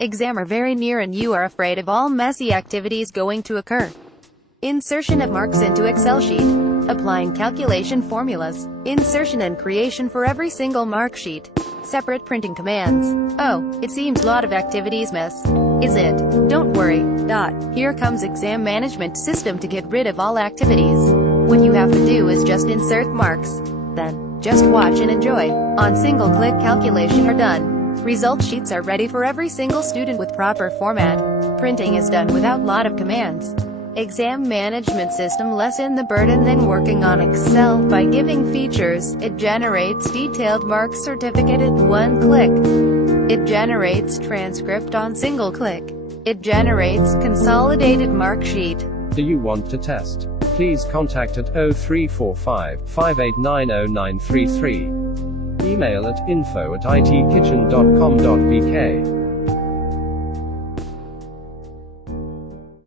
Exam are very near and you are afraid of all messy activities going to occur. Insertion of marks into Excel sheet. Applying calculation formulas. Insertion and creation for every single mark sheet. Separate printing commands. Oh, it seems lot of activities mess. Is it? Don't worry. Here comes exam management system to get rid of all activities. What you have to do is just insert marks. Then, just watch and enjoy. On single click calculation are done. Result sheets are ready for every single student with proper format. Printing is done without lot of commands. Exam management system lessen the burden than working on Excel by giving features. It generates detailed mark certificate in one click. It generates transcript on single click. It generates consolidated mark sheet. Do you want to test? Please contact at 0345 5890 933. Email at info@itkitchen.com.bk.